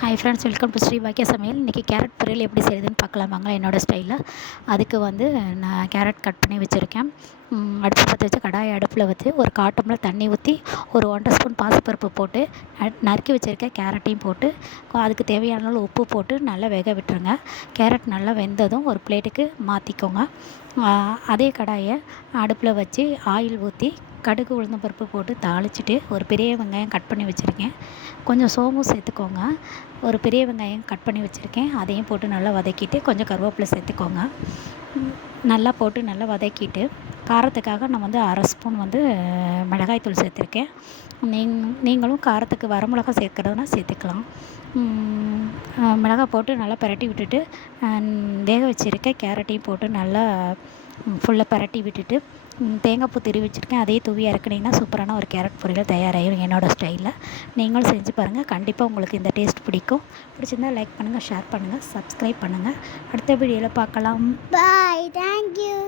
Hi friends, welcome to Shri பாக்கிய சமையல். இன்றைக்கி carrot பொரியல் எப்படி செய்யுதுன்னு பார்க்கலாம் வாங்க. என்னோடய ஸ்டைலில் அதுக்கு நான் கேரட் கட் பண்ணி வச்சுருக்கேன். அடுப்பு பற்ற வச்சு கடாயை அடுப்பில் வச்சு ஒரு 1/4 டம்ளர் தண்ணி ஊற்றி ஒரு 1.5 ஸ்பூன் பாசிப்பருப்பு போட்டு நறுக்கி வச்சுருக்க கேரட்டையும் போட்டு அதுக்கு தேவையான அளவு உப்பு போட்டு நல்லா வேக விட்டுருங்க. கேரட் நல்லா வெந்ததும் ஒரு பிளேட்டுக்கு மாற்றிக்கோங்க. அதே கடாயை அடுப்பில் வச்சு ஆயில் ஊற்றி கடுகு உளுந்தம் பருப்பு போட்டு தாளிச்சிட்டு ஒரு பெரிய வெங்காயம் கட் பண்ணி வச்சுருக்கேன். கொஞ்சம் சோம்பு சேர்த்துக்கோங்க. ஒரு பெரிய வெங்காயம் கட் பண்ணி வச்சுருக்கேன், அதையும் போட்டு நல்லா வதக்கிட்டு கொஞ்சம் கருவேப்பிலை சேர்த்துக்கோங்க. நல்லா போட்டு நல்லா வதக்கிட்டு காரத்துக்காக நான் 1/2 ஸ்பூன் மிளகாய்த்தூள் சேர்த்துருக்கேன். நீங்களும் காரத்துக்கு வரமிளகா சேர்க்குறதுனா சேர்த்துக்கலாம். மிளகாய் போட்டு நல்லா பிரட்டி விட்டுட்டு வேக வச்சுருக்க கேரட்டையும் போட்டு நல்லா ஃபுல்லாக பிரட்டி விட்டுட்டு தேங்காய் பூ திருவி வச்சுருக்கேன், அதையே தூவி இறக்குனீங்கன்னா சூப்பரான ஒரு கேரட் பொரியல் தயாராகிடும் என்னோடய ஸ்டைலில். நீங்களும் செஞ்சு பாருங்கள், கண்டிப்பாக உங்களுக்கு இந்த டேஸ்ட் பிடிக்கும். பிடிச்சிருந்தால் லைக் பண்ணுங்கள், ஷேர் பண்ணுங்கள், சப்ஸ்கிரைப் பண்ணுங்கள். அடுத்த வீடியோவில் பார்க்கலாம். பாய், தேங்க்யூ.